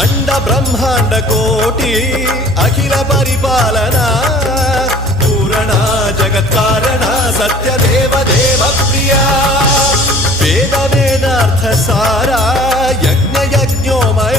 अंड ब्रह्मांड कोटि अखिल परिपालना पूरणा जगत्कारणा सत्यदेव देव प्रिया वेद वेदार्थ सारा यज्ञ यज्ञोमय